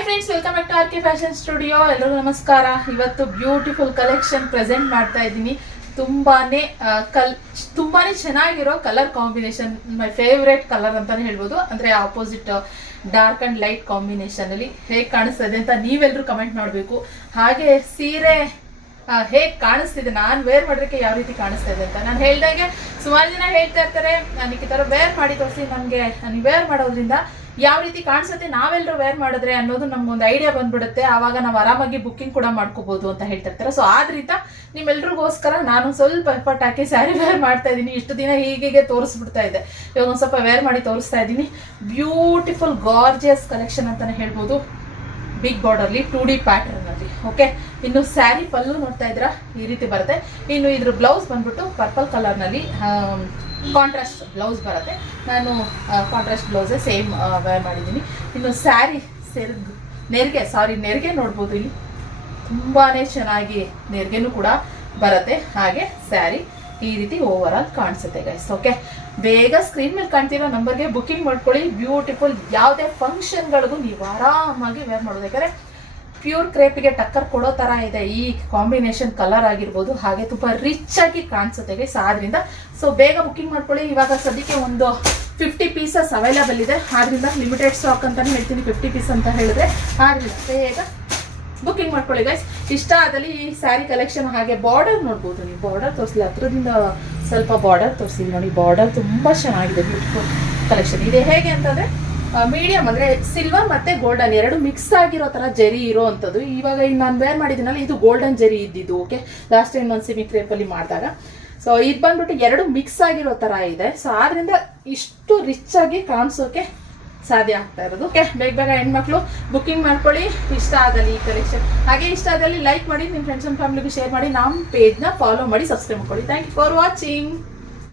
Hi friends, welcome back to R K fashion studio. ಎಲ್ಲರಿಗೂ ನಮಸ್ಕಾರ. ಇವತ್ತು ಬ್ಯೂಟಿಫುಲ್ ಕಲೆಕ್ಷನ್ ಪ್ರೆಸೆಂಟ್ ಮಾಡ್ತಾ ಇದ್ದೀನಿ. ತುಂಬಾನೇ ಚೆನ್ನಾಗಿರೋ colour combination, my favourite colour ಅಂತಾನೆ ಹೇಳ್ಬೋದು. ಅಂದ್ರೆ opposite dark and light combination ಅಲ್ಲಿ ಹೇಗೆ ಕಾಣಿಸ್ತಾ ಇದೆ ಅಂತ ನೀವೆಲ್ಲರೂ ಕಮೆಂಟ್ ಮಾಡಬೇಕು. ಹಾಗೆ ಸೀರೆ ಹೇಗೆ ಕಾಣಿಸ್ತಿದೆ, ನಾನು ವೇರ್ ಮಾಡೋದಕ್ಕೆ ಯಾವ ರೀತಿ ಕಾಣಿಸ್ತಾ ಇದೆ ಅಂತ. ನಾನು ಹೇಳ್ದಾಗೆ ಸುಮಾರು ಜನ ಹೇಳ್ತಾ ಇರ್ತಾರೆ, ನನಗೆ ಈ ಥರ ವೇರ್ ಮಾಡಿ ತೋರಿಸಿ, ನನಗೆ ನೀವು ವೇರ್ ಮಾಡೋದ್ರಿಂದ ಯಾವ ರೀತಿ ಕಾಣಿಸುತ್ತೆ, ನಾವೆಲ್ಲರೂ ವೇರ್ ಮಾಡಿದ್ರೆ ಅನ್ನೋದು ನಮ್ಗೊಂದು ಐಡಿಯಾ ಬಂದ್ಬಿಡುತ್ತೆ. ಆವಾಗ ನಾವು ಆರಾಮಾಗಿ ಬುಕ್ಕಿಂಗ್ ಕೂಡ ಮಾಡ್ಕೋಬಹುದು ಅಂತ ಹೇಳ್ತಿರ್ತಾರೆ. ಸೊ ಆದ್ರಿಂದ ನಿಮ್ಮೆಲ್ರಿಗೋಸ್ಕರ ನಾನು ಸ್ವಲ್ಪ ಎಫರ್ಟ್ ಹಾಕಿ ಸ್ಯಾರಿ ವೇರ್ ಮಾಡ್ತಾ ಇದ್ದೀನಿ. ಇಷ್ಟು ದಿನ ಹೀಗೆ ತೋರಿಸ್ಬಿಡ್ತಾ ಇದೆ, ಇವಾಗ ಒಂದು ಸ್ವಲ್ಪ ವೇರ್ ಮಾಡಿ ತೋರಿಸ್ತಾ ಇದ್ದೀನಿ. ಬ್ಯೂಟಿಫುಲ್ ಗಾರ್ಜಿಯಸ್ ಕಲೆಕ್ಷನ್ ಅಂತಾನೆ ಹೇಳ್ಬೋದು. ಬಿಗ್ ಬಾರ್ಡರ್ಲಿ 2D ಪ್ಯಾಟರ್ನ್ ಅಲ್ಲಿ. ಓಕೆ, ಇನ್ನು ಸ್ಯಾರಿ ಪಲ್ಲು ನೋಡ್ತಾ ಇದ್ರ ಈ ರೀತಿ ಬರುತ್ತೆ. ಇನ್ನು ಇದ್ರ ಬ್ಲೌಸ್ ಬಂದ್ಬಿಟ್ಟು ಪರ್ಪಲ್ ಕಲರ್ ನಲ್ಲಿ ಕಾಂಟ್ರಾಸ್ಟ್ ಬ್ಲೌಸ್ ಬರುತ್ತೆ. ನಾನು ಕಾಂಟ್ರಾಸ್ಟ್ ಬ್ಲೌಸೇ ಸೇಮ್ ವೇರ್ ಮಾಡಿದ್ದೀನಿ. ಇನ್ನು ಸ್ಯಾರಿ ನೆರಿಗೆ ನೋಡ್ಬೋದು. ಇಲ್ಲಿ ತುಂಬಾನೇ ಚೆನ್ನಾಗಿ ನೆರಿಗೆನೂ ಕೂಡ ಬರುತ್ತೆ. ಹಾಗೆ ಸ್ಯಾರಿ ಈ ರೀತಿ ಓವರ್ ಆಲ್ ಕಾಣಿಸುತ್ತೆ ಗೈಸ್. ಓಕೆ, ಬೇಗ ಸ್ಕ್ರೀನ್ ಮೇಲೆ ಕಾಣ್ತಿರೋ ನಂಬರ್ಗೆ ಬುಕಿಂಗ್ ಮಾಡ್ಕೊಳ್ಳಿ. ಬ್ಯೂಟಿಫುಲ್, ಯಾವುದೇ ಫಂಕ್ಷನ್ಗಳಿಗೂ ನೀವು ಆರಾಮಾಗಿ ವೇರ್ ಮಾಡೋದು. ಯಾಕಂದ್ರೆ ಪ್ಯೂರ್ ಕ್ರೇಪಿಗೆ ಟಕ್ಕರ್ ಕೊಡೋ ತರ ಇದೆ ಈ ಕಾಂಬಿನೇಷನ್ ಕಲರ್ ಆಗಿರ್ಬೋದು. ಹಾಗೆ ತುಂಬಾ ರಿಚ್ ಆಗಿ ಕಾಣಿಸುತ್ತೆ ಗೈಸ್. ಆದ್ರಿಂದ ಸೊ ಬೇಗ ಬುಕಿಂಗ್ ಮಾಡ್ಕೊಳ್ಳಿ. ಇವಾಗ ಸದ್ಯಕ್ಕೆ ಒಂದು 50 ಪೀಸಸ್ ಅವೈಲೇಬಲ್ ಇದೆ. ಆದ್ರಿಂದ ಲಿಮಿಟೆಡ್ ಸ್ಟಾಕ್ ಅಂತಾನೆ ಹೇಳ್ತೀನಿ. 50 ಪೀಸ್ ಅಂತ ಹೇಳಿದ್ರೆ ಆದ್ರಿಂದ ಬೇಗ ಬುಕಿಂಗ್ ಮಾಡ್ಕೊಳ್ಳಿ ಗೈಸ್. ಇಷ್ಟ ಆದಲ್ಲಿ ಈ ಸ್ಯಾರಿ ಕಲೆಕ್ಷನ್. ಹಾಗೆ ಬಾರ್ಡರ್ ನೋಡ್ಬೋದು ನೀವು. ಬಾರ್ಡರ್ ತೋರಿಸಲಿ, ಹತ್ರದಿಂದ ಸ್ವಲ್ಪ ಬಾರ್ಡರ್ ತೋರಿಸಿದ್ವಿ ನೋಡಿ. ಬಾರ್ಡರ್ ತುಂಬಾ ಚೆನ್ನಾಗಿದೆ. ಬ್ಯೂಟಿಫುಲ್ ಕಲೆಕ್ಷನ್ ಇದೆ. ಹೇಗೆ ಅಂತಂದ್ರೆ ಮೀಡಿಯಂ ಅಂದ್ರೆ ಸಿಲ್ವರ್ ಮತ್ತೆ ಗೋಲ್ಡನ್ ಎರಡು ಮಿಕ್ಸ್ ಆಗಿರೋ ತರ ಜರಿ ಇರೋ ಅಂತದ್ದು. ಇವಾಗ ನಾನು ವೇರ್ ಮಾಡಿದ್ದೀನಲ್ಲ, ಇದು ಗೋಲ್ಡನ್ ಜರಿ ಇದ್ದಿದ್ದು. ಓಕೆ, ಲಾಸ್ಟ್ ಟೈಮ್ ನಾನು ಸಿಮಿ ಕ್ರೇಪ್ ಅಲ್ಲಿ ಮಾಡಿದಾಗ. ಸೊ ಇದು ಬಂದ್ಬಿಟ್ಟು ಎರಡು ಮಿಕ್ಸ್ ಆಗಿರೋ ತರ ಇದೆ. ಸೊ ಆದ್ರಿಂದ ಇಷ್ಟು ರಿಚ್ ಆಗಿ ಕಾಣಿಸೋಕೆ ಸಾಧ್ಯ ಆಗ್ತಾ ಇರೋದು. ಓಕೆ, ಬೇಗ ಹೆಣ್ಮಕ್ಳು ಬುಕಿಂಗ್ ಮಾಡ್ಕೊಳ್ಳಿ ಇಷ್ಟ ಆದಲ್ಲಿ ಈ ಕಲೆಕ್ಷನ್. ಹಾಗೆ ಇಷ್ಟ ಆದಲ್ಲಿ ಲೈಕ್ ಮಾಡಿ, ನಿಮ್ಮ ಫ್ರೆಂಡ್ಸ್ ಅಂಡ್ ಫ್ಯಾಮಿಲಿಗೆ ಶೇರ್ ಮಾಡಿ, ನಮ್ಮ ಪೇಜ್ನ ಫಾಲೋ ಮಾಡಿ, ಸಬ್ಸ್ಕ್ರೈಬ್ ಮಾಡ್ಕೊಳ್ಳಿ. Thank you for watching.